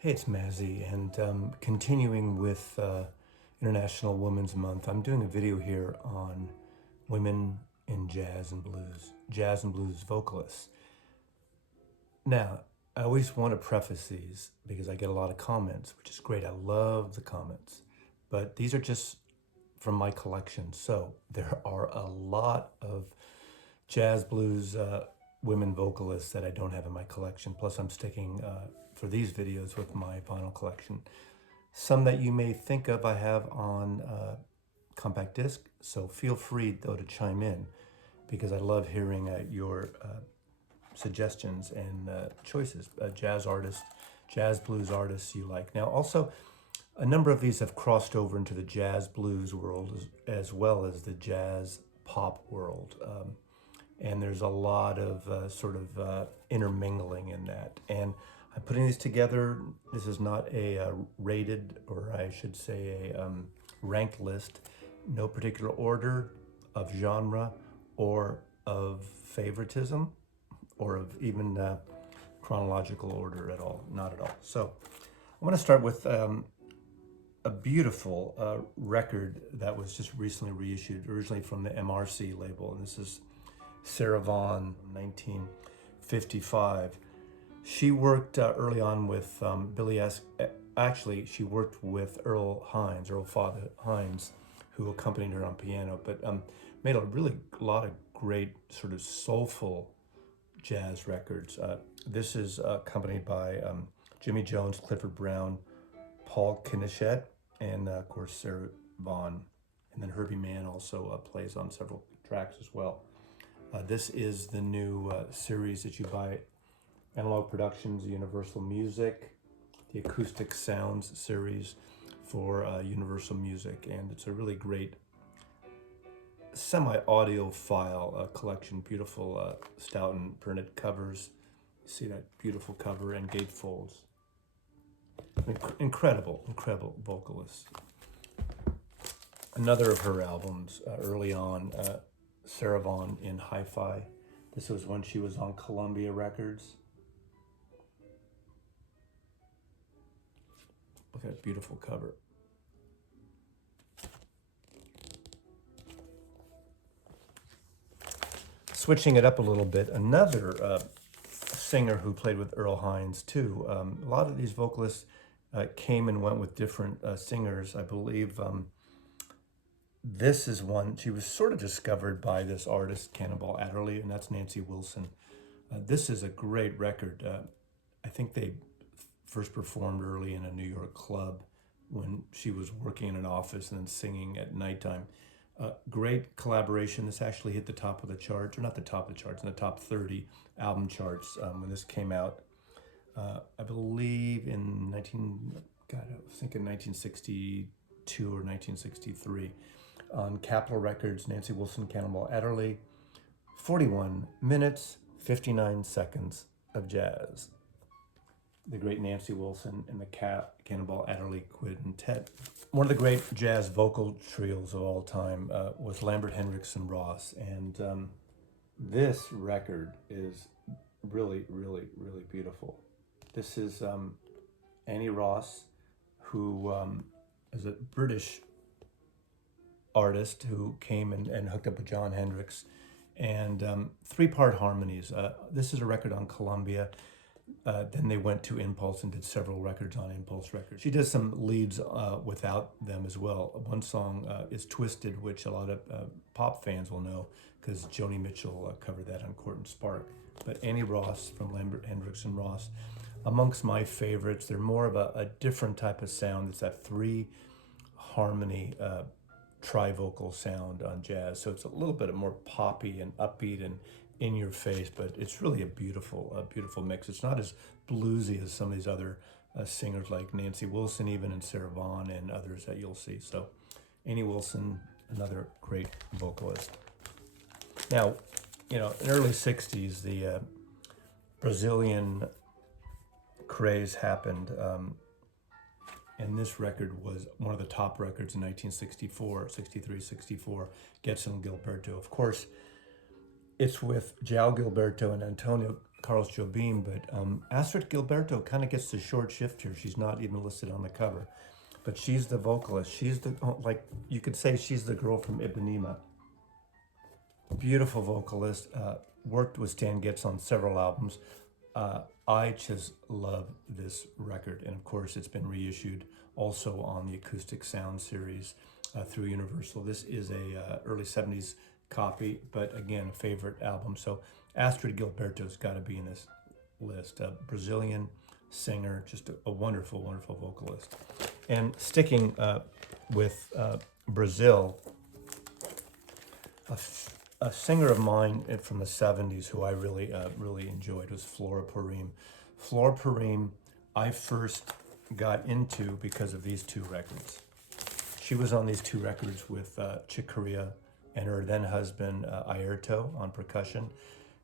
Hey, it's Mazzy, and continuing with International Women's Month, I'm doing a video here on women in jazz and blues vocalists. Now, I always want to preface these because I get a lot of comments, which is great. I love the comments, but these are just from my collection. So there are a lot of jazz blues women vocalists that I don't have in my collection. Plus, I'm sticking for these videos with my vinyl collection. Some that you may think of I have on compact disc, so feel free though to chime in because I love hearing your suggestions and choices, jazz artists, jazz blues artists you like. Now also, a number of these have crossed over into the jazz blues world as well as the jazz pop world. And there's a lot of intermingling in that. And I'm putting these together. This is not a rated, or I should say a ranked list. No particular order of genre or of favoritism or of even chronological order at all, not at all. So I want to start with a beautiful record that was just recently reissued, originally from the MRC label, and this is Sarah Vaughan, 1955. She worked early on with Billy S. Actually, she worked with Earl Father Hines, who accompanied her on piano, but made a lot of great sort of soulful jazz records. This is accompanied by Jimmy Jones, Clifford Brown, Paul Knishet, and of course Sarah Vaughan. And then Herbie Mann also plays on several tracks as well. This is the new series that you buy, Analog Productions, Universal Music, the Acoustic Sounds series for Universal Music, and it's a really great semi-audiophile collection. Beautiful Stoughton printed covers. You see that beautiful cover and gatefolds. Incredible vocalist. Another of her albums early on, Sarah Vaughan in Hi-Fi. This was when she was on Columbia Records. Look at that beautiful cover. Switching it up a little bit, another singer who played with Earl Hines too. A lot of these vocalists came and went with different singers. I believe this is one, she was sort of discovered by this artist, Cannonball Adderley, and that's Nancy Wilson. This is a great record. I think they first performed early in a New York club when she was working in an office and then singing at nighttime. Great collaboration. This actually hit the top of the charts, or not the top of the charts, in the top 30 album charts when this came out. I believe in 1962 or 1963. On Capitol Records, Nancy Wilson, Cannonball Adderley, 41 minutes, 59 seconds of jazz. The great Nancy Wilson and the Cannonball Adderley Quintet. One of the great jazz vocal trios of all time was Lambert, Hendricks, and Ross. And this record is really beautiful. This is Annie Ross, who is a British artist who came and hooked up with John Hendricks, and three-part harmonies. This is a record on Columbia. Then they went to Impulse and did several records on Impulse Records. She does some leads without them as well. One song is Twisted, which a lot of pop fans will know because Joni Mitchell covered that on Court and Spark. But Annie Ross from Lambert, Hendricks, and Ross, amongst my favorites. They're more of a different type of sound. It's that three-harmony tri-vocal sound on jazz. So it's a little bit more poppy and upbeat and in your face, but it's really a beautiful mix. It's not as bluesy as some of these other singers like Nancy Wilson even, and Sarah Vaughan and others that you'll see. So Annie Wilson, another great vocalist. Now, in the early 60s, the Brazilian craze happened, and this record was one of the top records in 1964, 63, 64, Getson Gilberto. Of course, it's with João Gilberto and Antonio Carlos Jobim, but Astrid Gilberto kind of gets the short shift here. She's not even listed on the cover, but she's the vocalist. She's the, like, you could say she's the girl from Ipanema. Beautiful vocalist, worked with Stan Getz on several albums. I just love this record, and of course it's been reissued also on the Acoustic Sound series through Universal. This is a early 70s copy, but again, a favorite album. So Astrid Gilberto's got to be in this list. A Brazilian singer, just a wonderful, wonderful vocalist. And sticking with Brazil, a singer of mine from the 70s who I really, really enjoyed was Flora Purim. Flora Purim, I first got into because of these two records. She was on these two records with Chick Corea and her then husband, Ayrton, on percussion.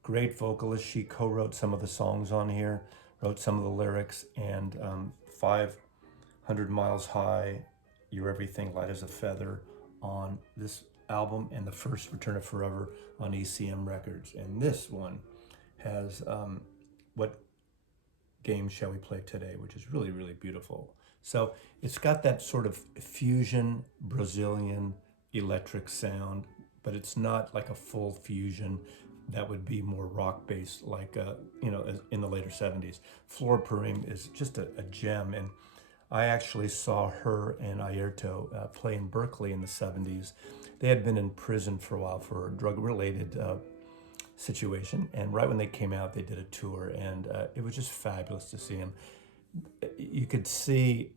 Great vocalist. She co-wrote some of the songs on here, wrote some of the lyrics, and 500 Miles High, You're Everything, Light as a Feather on this album, and the first Return of Forever on ECM Records. And this one has What Game Shall We Play Today, which is really, really beautiful. So it's got that sort of fusion Brazilian electric sound, but it's not like a full fusion that would be more rock based like in the later 70s. Flora Purim is just a gem, and I actually saw her and Ayrton play in Berkeley in the 70s. They had been in prison for a while for a drug-related situation, and right when they came out, they did a tour, and it was just fabulous to see them. You could see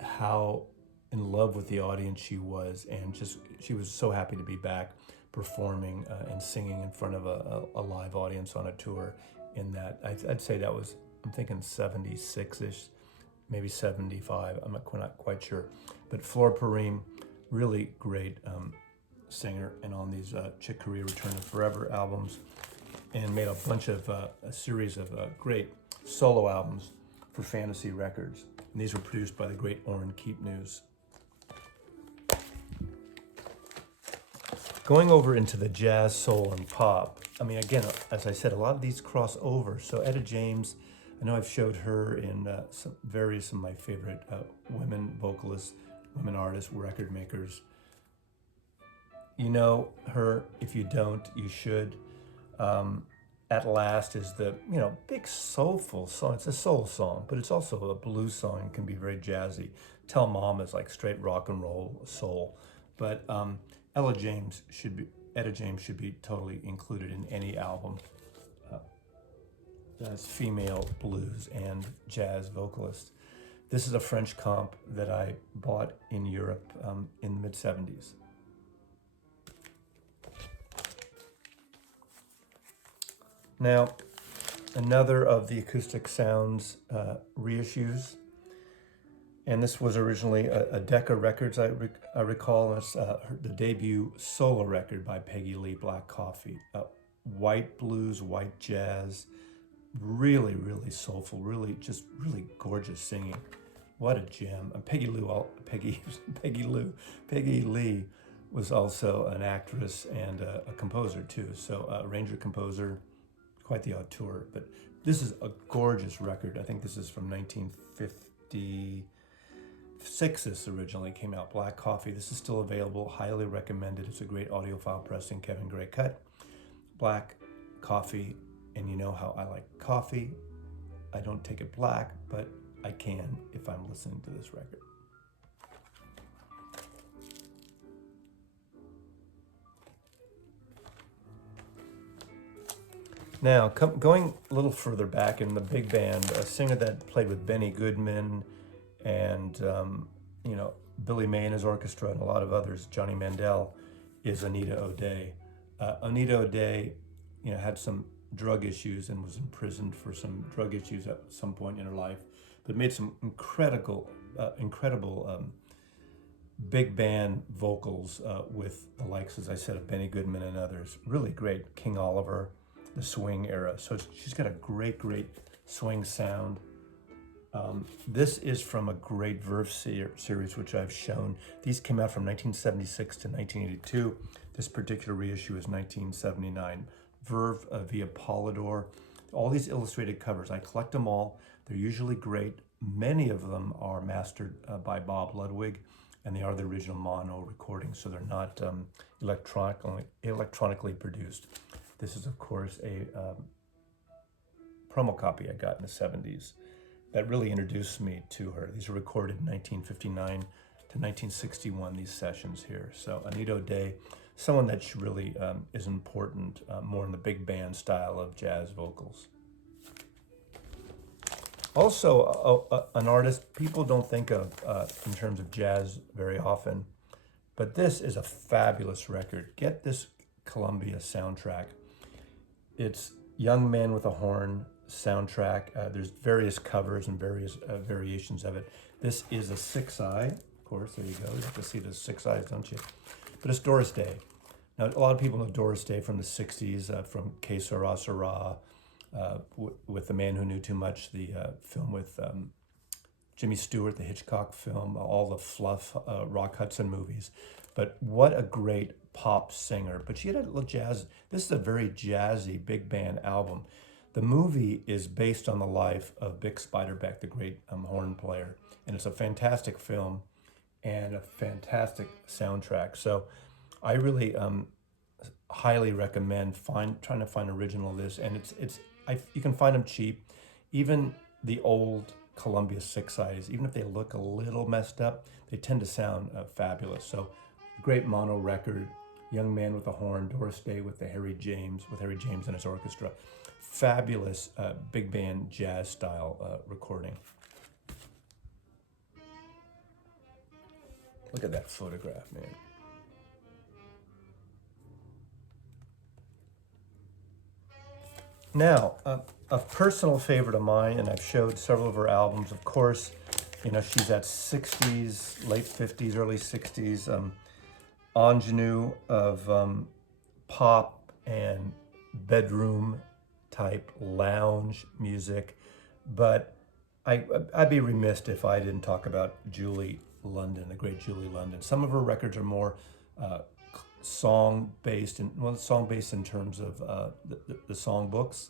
how in love with the audience she was, and she was so happy to be back performing and singing in front of a live audience on a tour. In that, I'd say that was, I'm thinking 76-ish, maybe 75, I'm not quite sure. But Flora Purim, really great singer, and on these Chick Corea Return of Forever albums, and made a bunch of, a series of great solo albums for Fantasy Records. And these were produced by the great Orrin Keepnews. Going over into the jazz, soul, and pop, I mean, again, as I said, a lot of these cross over. So Etta James, I know I've showed her in various of my favorite women vocalists, women artists, record makers. You know her. If you don't, you should. At Last is the, big soulful song. It's a soul song, but it's also a blues song. It can be very jazzy. Tell Mom is like straight rock and roll soul. But Etta James should be totally included in any album as female blues and jazz vocalist. This is a French comp that I bought in Europe in the mid-70s. Now, another of the Acoustic Sounds reissues, and this was originally a Decca Records, I recall, as the debut solo record by Peggy Lee, Black Coffee. White blues, white jazz, really, really soulful, really gorgeous singing. What a gem. And Peggy Lee was also an actress and a composer too. So arranger, composer, quite the auteur. But this is a gorgeous record. I think this is from 1956. This originally came out. Black Coffee. This is still available. Highly recommended. It's a great audiophile pressing. Kevin Gray cut. Black Coffee. And you know how I like coffee. I don't take it black, but I can if I'm listening to this record. Now, going a little further back in the big band, a singer that played with Benny Goodman and Billy May and his orchestra and a lot of others, Johnny Mandel, is Anita O'Day. Anita O'Day, had some drug issues and was imprisoned for some drug issues at some point in her life, but made some incredible big band vocals with the likes, as I said, of Benny Goodman and others. Really great. King Oliver, the swing era. So she's got a great swing sound. This is from a great Verve series, which I've shown. These came out from 1976 to 1982. This particular reissue is 1979. Verve via Polydor. All these illustrated covers, I collect them all. They're usually great. Many of them are mastered by Bob Ludwig, and they are the original mono recordings, so they're not electronically produced. This is, of course, a promo copy I got in the 70s that really introduced me to her. These were recorded in 1959 to 1961, these sessions here. So Anita O'Day, someone that really is important, more in the big band style of jazz vocals. Also, an artist people don't think of in terms of jazz very often, but this is a fabulous record. Get this Columbia soundtrack. It's Young Man with a Horn soundtrack. There's various covers and various variations of it. This is a 6-eye, of course, there you go. You have to see the 6 eyes, don't you? But it's Doris Day. Now, a lot of people know Doris Day from the 60s, from Que Sera Sera, with The Man Who Knew Too Much, the film with Jimmy Stewart, the Hitchcock film, all the fluff Rock Hudson movies. But what a great pop singer. But she had a little jazz. This is a very jazzy big band album. The movie is based on the life of Bix Beiderbecke, the great horn player. And it's a fantastic film and a fantastic soundtrack. So I really highly recommend trying to find original of this. And you can find them cheap. Even the old Columbia 6-eyes, even if they look a little messed up, they tend to sound fabulous. So great mono record, Young Man with a Horn, Doris Day with Harry James and his orchestra. Fabulous big band jazz style recording. Look at that photograph, man. Now, a personal favorite of mine, and I've showed several of her albums, of course, she's that 60s, late 50s, early 60s ingenue of pop and bedroom type lounge music. But I'd be remiss if I didn't talk about Julie London, the great Julie London. Some of her records are more song-based in terms of the songbooks.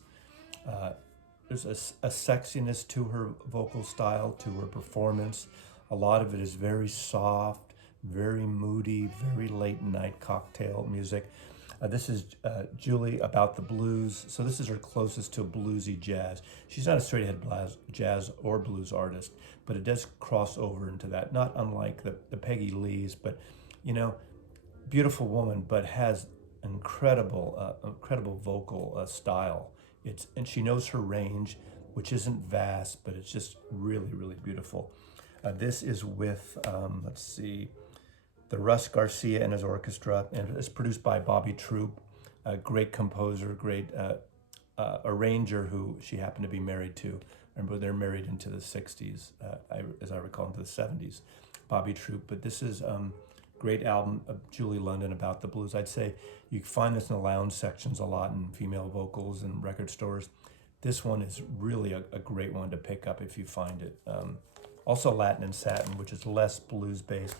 There's a sexiness to her vocal style, to her performance. A lot of it is very soft, very moody, very late night cocktail music. This is Julie about the blues. So this is her closest to bluesy jazz. She's not a straight ahead jazz or blues artist, but it does cross over into that, not unlike the Peggy Lees, but beautiful woman, but has incredible vocal style. And she knows her range, which isn't vast, but it's just really, really beautiful. This is with, the Russ Garcia and his orchestra, and it's produced by Bobby Troup, a great composer, great arranger who she happened to be married to. Remember, they're married into the 60s, as I recall, into the 70s, Bobby Troup. But this is great album of Julie London about the blues. I'd say you can find this in the lounge sections a lot in female vocals and record stores. This one is really a great one to pick up if you find it. Also Latin and Satin, which is less blues-based,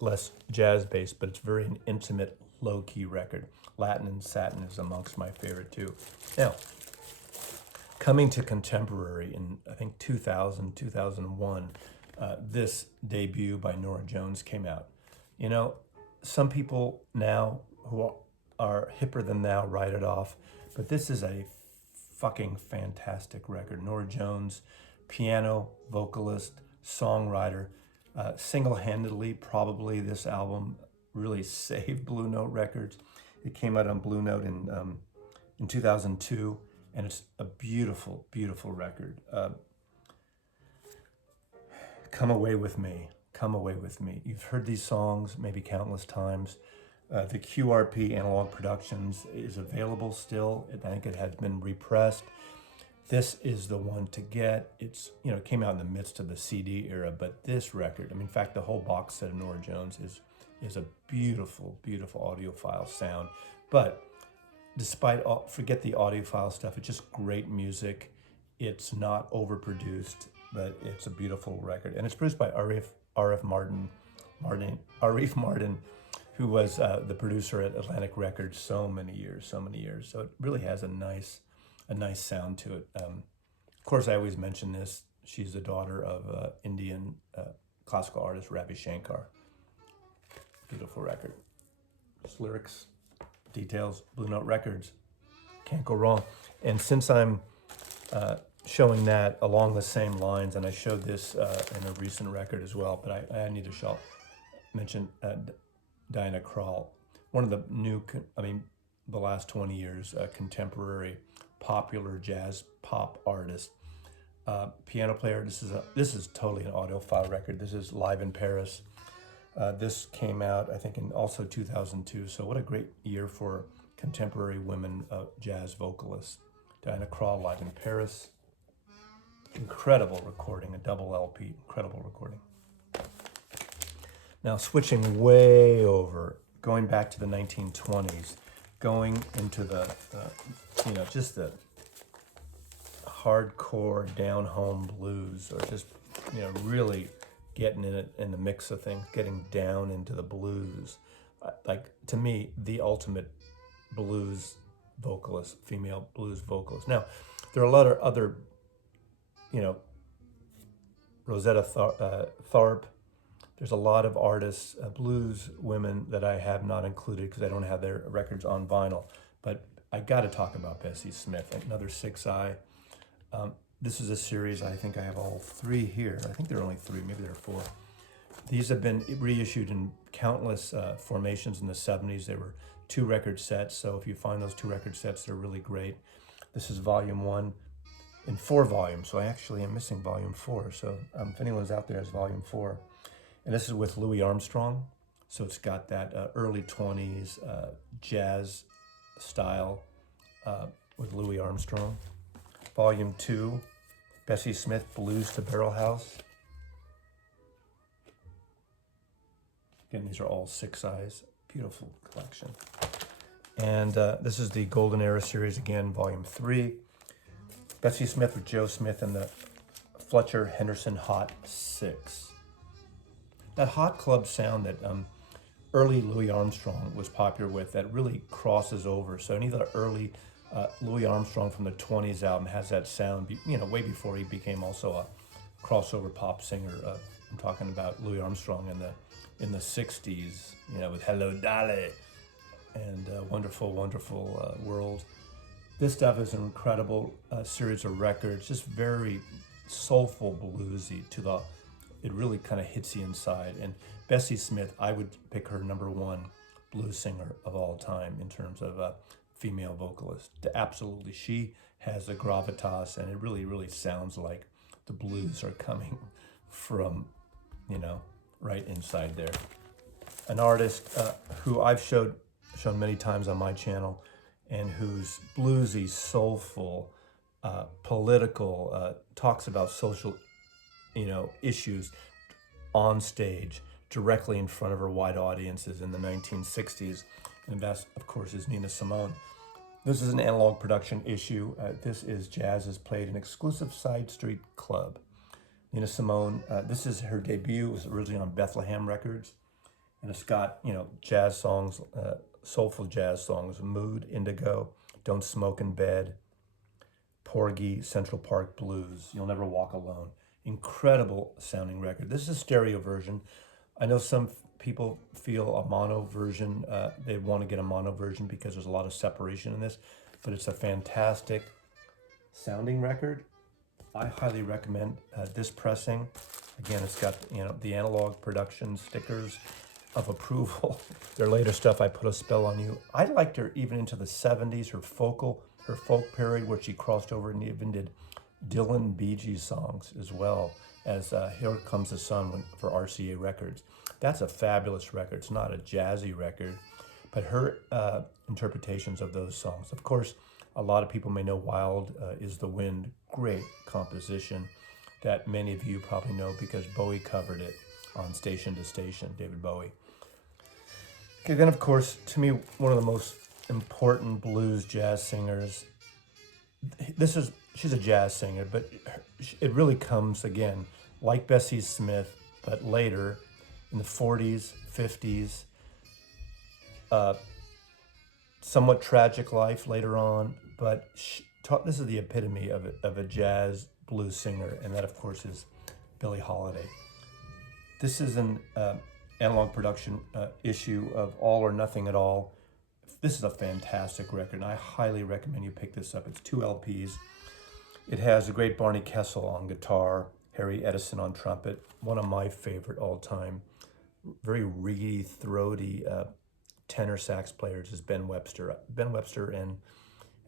less jazz-based, but it's very an intimate, low-key record. Latin and Satin is amongst my favorite too. Now, coming to contemporary in, I think, 2000, 2001, this debut by Norah Jones came out. Some people now who are hipper than thou write it off, but this is a fucking fantastic record. Norah Jones, piano, vocalist, songwriter, single-handedly, probably this album really saved Blue Note Records. It came out on Blue Note in 2002, and it's a beautiful, beautiful record. Come Away With Me. Come Away With Me. You've heard these songs maybe countless times. The QRP Analog Productions is available still. I think it has been repressed. This is the one to get. It's, it came out in the midst of the CD era, but this record, in fact, the whole box set of Norah Jones is a beautiful, beautiful audiophile sound. But despite forget the audiophile stuff, it's just great music. It's not overproduced, but it's a beautiful record. And it's produced by Arif Martin, who was the producer at Atlantic Records so many years. So it really has a nice a nice sound to it. Of course, I always mention this. She's the daughter of Indian classical artist Ravi Shankar. Beautiful record. Just lyrics, details, Blue Note Records. Can't go wrong. And since I'm showing that along the same lines, and I showed this in a recent record as well, but I need to mention Diana Krall, one of the new, the last 20 years, contemporary popular jazz pop artist, piano player. This is totally an audiophile record. This is live in Paris. This came out, I think, in also 2002. So what a great year for contemporary women jazz vocalists. Diana Krall, live in Paris. Incredible recording, a double LP, incredible recording. Now switching way over, going back to the 1920s, going into the, just the hardcore down-home blues, or just, really getting in it in the mix of things, getting down into the blues. Like, to me, the ultimate blues vocalist, female blues vocalist. Now, there are a lot of other, Rosetta Tharpe. There's a lot of artists, blues women that I have not included because I don't have their records on vinyl. But I got to talk about Bessie Smith, another 6i. This is a series, I think I have all 3 here. I think there are only 3, maybe there are 4. These have been reissued in countless formations in the 70s. They were 2 record sets, so if you find those 2 record sets, they're really great. This is volume 1 in 4 volumes, so I actually am missing volume 4. So if anyone's out there has volume 4. And this is with Louis Armstrong, so it's got that early 20s jazz style with Louis Armstrong. Volume 2, Bessie Smith, Blues to Barrel House. Again, these are all 6i's. Beautiful collection. And this is the Golden Era series, again, Volume 3. Bessie Smith with Joe Smith and the Fletcher Henderson Hot 6. That hot club sound that early Louis Armstrong was popular with, that really crosses over. So any of the early Louis Armstrong from the 20s album has that sound, way before he became also a crossover pop singer. I'm talking about Louis Armstrong in the 60s, with Hello Dolly and Wonderful, Wonderful World. This stuff is an incredible series of records, just very soulful, bluesy it really kind of hits you inside. And Bessie Smith, I would pick her #1 blues singer of all time in terms of female vocalist. Absolutely, she has a gravitas, and it really, really sounds like the blues are coming from, right inside there. An artist who I've shown many times on my channel, and whose bluesy, soulful, political, talks about social, issues on stage, directly in front of her wide audiences in the 1960s. And that, of course, is Nina Simone. This is an analog production issue. This is Jazz is Played in Exclusive Side Street Club. Nina Simone, this is her debut. It was originally on Bethlehem Records. And it's got, jazz songs, soulful jazz songs, Mood, Indigo, Don't Smoke in Bed, Porgy, Central Park Blues, You'll Never Walk Alone. Incredible sounding record. This is a stereo version. I know some people feel a mono version, they want to get a mono version because there's a lot of separation in this, but it's a fantastic sounding record. I highly recommend this pressing. Again, it's got the analog production stickers of approval. Their later stuff, I Put a Spell on You. I liked her even into the 70s, her folk period, where she crossed over and even did Dylan Bee Gees songs, as well as Here Comes the Sun for RCA Records. That's a fabulous record. It's not a jazzy record, but her interpretations of those songs. Of course, a lot of people may know Wild is the Wind. Great composition that many of you probably know because Bowie covered it on Station to Station, David Bowie. Okay, then of course, to me, one of the most important blues jazz singers. She's a jazz singer, but it really comes, again, like Bessie Smith, but later in the 40s, 50s, somewhat tragic life later on, but This is the epitome of a jazz blues singer, and that, of course, is Billie Holiday. This is an analog production issue of All or Nothing at All. This is a fantastic record, and I highly recommend you pick this up. It's 2 LPs. It has the great Barney Kessel on guitar, Harry Edison on trumpet, one of my favorite all-time, very reedy, throaty tenor sax players is Ben Webster. Ben Webster and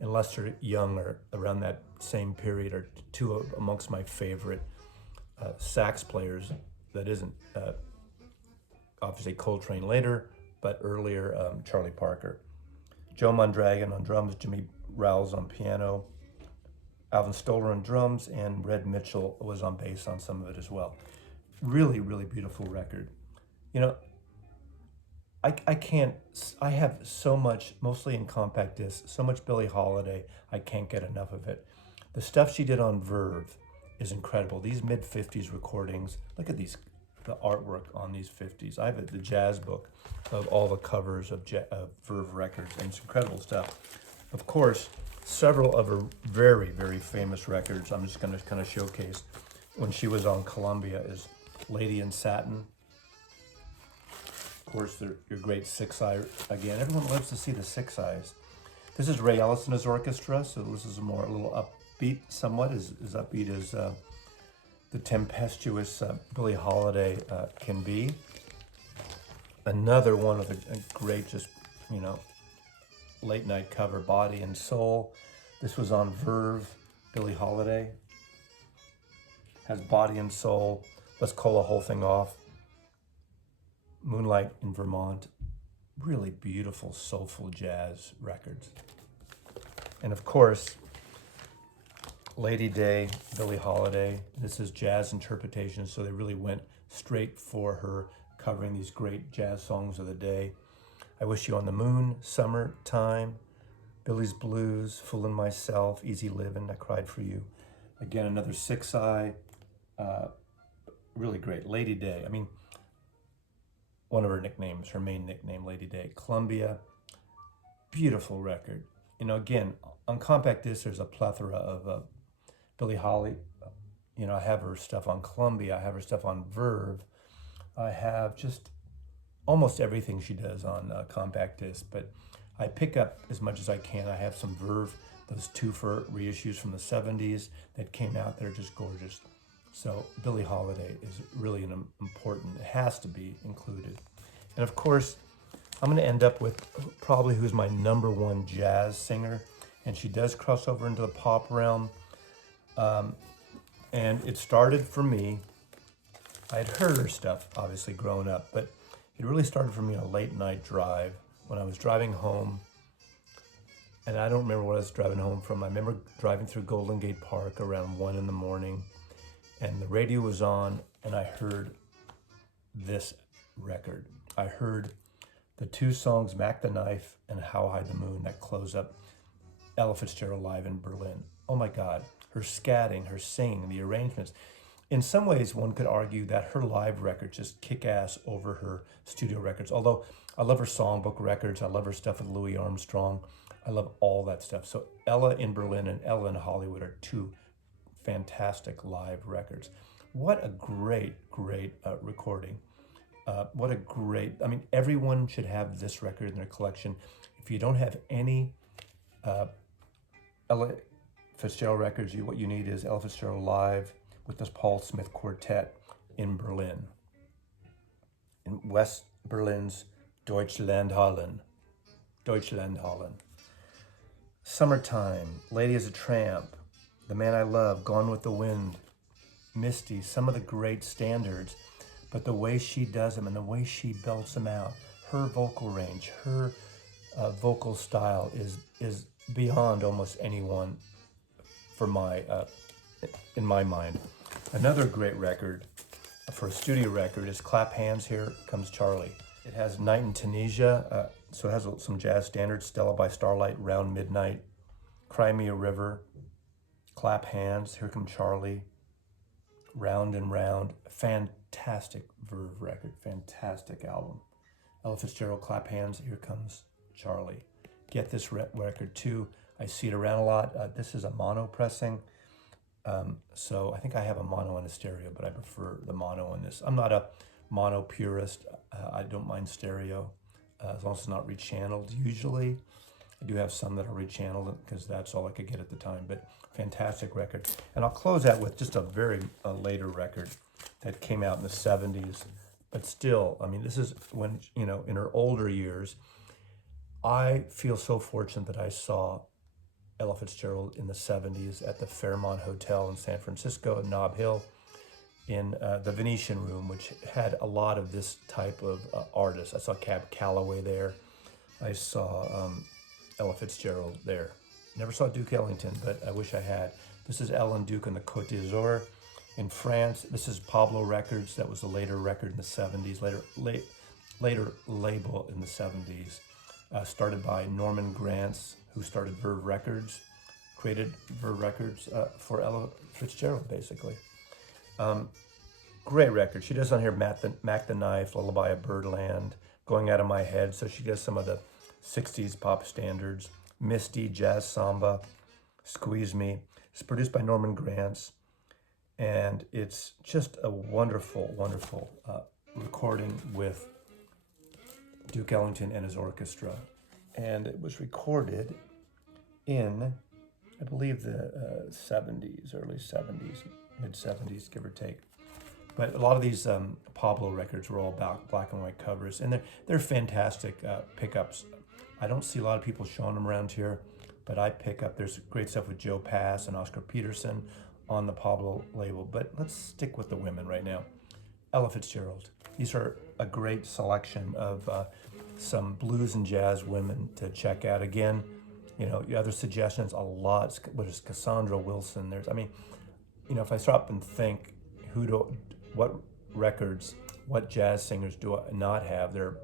Lester Young are around that same period, are two amongst my favorite sax players. That isn't obviously Coltrane later, but earlier Charlie Parker. Joe Mondragon on drums, Jimmy Rowles on piano, Alvin Stoller on drums, and Red Mitchell was on bass on some of it as well. Really, really beautiful record. You know, I have so much, mostly in compact disc, so much Billie Holiday, I can't get enough of it. The stuff she did on Verve is incredible. These mid-50s recordings, look at the artwork on these 50s. I have the jazz book of all the covers of Verve records, and it's incredible stuff. Of course, several of her very, very famous records, I'm just going to kind of showcase when she was on Columbia, is Lady in Satin. Of course, your great Six Eye again. Everyone loves to see the Six Eyes. This is Ray Ellis and his orchestra, so this is a little upbeat, somewhat as upbeat as the tempestuous Billie Holiday can be. Another one of the great, just, you know, late night cover, Body and Soul. This was on Verve, Billie Holiday. Has Body and Soul. Let's call the whole thing off. Moonlight in Vermont. Really beautiful, soulful jazz records. And of course, Lady Day, Billie Holiday. This is jazz interpretation, so they really went straight for her, covering these great jazz songs of the day. I Wish You on the Moon, Summertime, Billie's Blues, Foolin' Myself, Easy Livin', I Cried for You. Again, another Six Eye, really great. Lady Day, I mean, one of her nicknames, her main nickname, Lady Day. Columbia, beautiful record. You know, again, on compact disc, there's a plethora of Billie Holiday. You know, I have her stuff on Columbia, I have her stuff on Verve. I have just almost everything she does on compact disc, but I pick up as much as I can. I have some Verve, those 2 for reissues from the 70s that came out. They're just gorgeous. So Billie Holiday is really an important, it has to be included. And of course, I'm going to end up with probably who's my #1 jazz singer, and she does cross over into the pop realm. And it started for me, I had heard her stuff, obviously, growing up, but it really started for me on a late night drive when I was driving home. And I don't remember what I was driving home from. I remember driving through Golden Gate Park around 1 in the morning, and the radio was on, and I heard this record. I heard the 2 songs, Mack the Knife and How High the Moon, that close up Ella Fitzgerald live in Berlin. Oh my God, her scatting, her singing, the arrangements. In some ways, one could argue that her live records just kick ass over her studio records. Although I love her songbook records, I love her stuff with Louis Armstrong. I love all that stuff. So Ella in Berlin and Ella in Hollywood are 2 fantastic live records. What a great, great recording. What a great, I mean, everyone should have this record in their collection. If you don't have any Ella Fitzgerald records, what you need is Ella Fitzgerald live with this Paul Smith Quartet in Berlin, in West Berlin's Deutschlandhallen. Summertime, Lady as a Tramp, The Man I Love, Gone with the Wind, Misty, some of the great standards, but the way she does them and the way she belts them out, her vocal range, her vocal style is beyond almost anyone for in my mind. Another great record for a studio record is Clap Hands, Here Comes Charlie. It has Night in Tunisia, so it has some jazz standards, Stella by Starlight, Round Midnight, Cry Me a River, Clap Hands, Here Comes Charlie, Round and Round. Fantastic Verve record, fantastic album. Ella Fitzgerald, Clap Hands, Here Comes Charlie. Get this record too. I see it around a lot. This is a mono pressing. So I think I have a mono and a stereo, but I prefer the mono on this. I'm not a mono purist. I don't mind stereo as long as it's not rechanneled usually. I do have some that are rechanneled because that's all I could get at the time, but fantastic record. And I'll close out with just a very later record that came out in the 70s, but still, I mean, this is when, you know, in her older years. I feel so fortunate that I saw Ella Fitzgerald in the 70s at the Fairmont Hotel in San Francisco, Nob Hill, in the Venetian Room, which had a lot of this type of artists. I saw Cab Calloway there. I saw Ella Fitzgerald there. Never saw Duke Ellington, but I wish I had. This is Ellen Duke on the Côte d'Azur in France. This is Pablo Records. That was a later record in the 70s, later label in the 70s. Started by Norman Granz, who started Verve Records, created Verve Records for Ella Fitzgerald, basically. Great record. She does on here Mack the Knife, Lullaby of Birdland, Going Out of My Head. So she does some of the 60s pop standards. Misty, Jazz Samba, Squeeze Me. It's produced by Norman Granz. And it's just a wonderful, wonderful recording with Duke Ellington and his orchestra. And it was recorded in, I believe, the 70s, early 70s, mid 70s, give or take. But a lot of these Pablo records were all about black and white covers, and they're fantastic pickups. I don't see a lot of people showing them around here, but I pick up, there's great stuff with Joe Pass and Oscar Peterson on the Pablo label. But let's stick with the women right now. Ella Fitzgerald. These are a great selection of some blues and jazz women to check out. Again, you know, other suggestions, a lot. What is Cassandra Wilson? There's, I mean, you know, if I stop and think, what records, what jazz singers do I not have? There are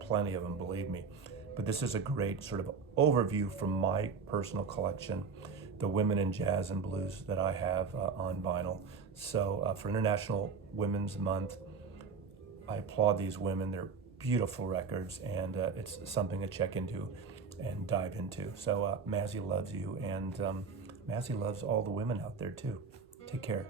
plenty of them, believe me. But this is a great sort of overview from my personal collection, the women in jazz and blues that I have on vinyl. So for International Women's Month, I applaud these women. They're beautiful records, and it's something to check into and dive into. So Mazzy loves you, and Mazzy loves all the women out there too. Take care.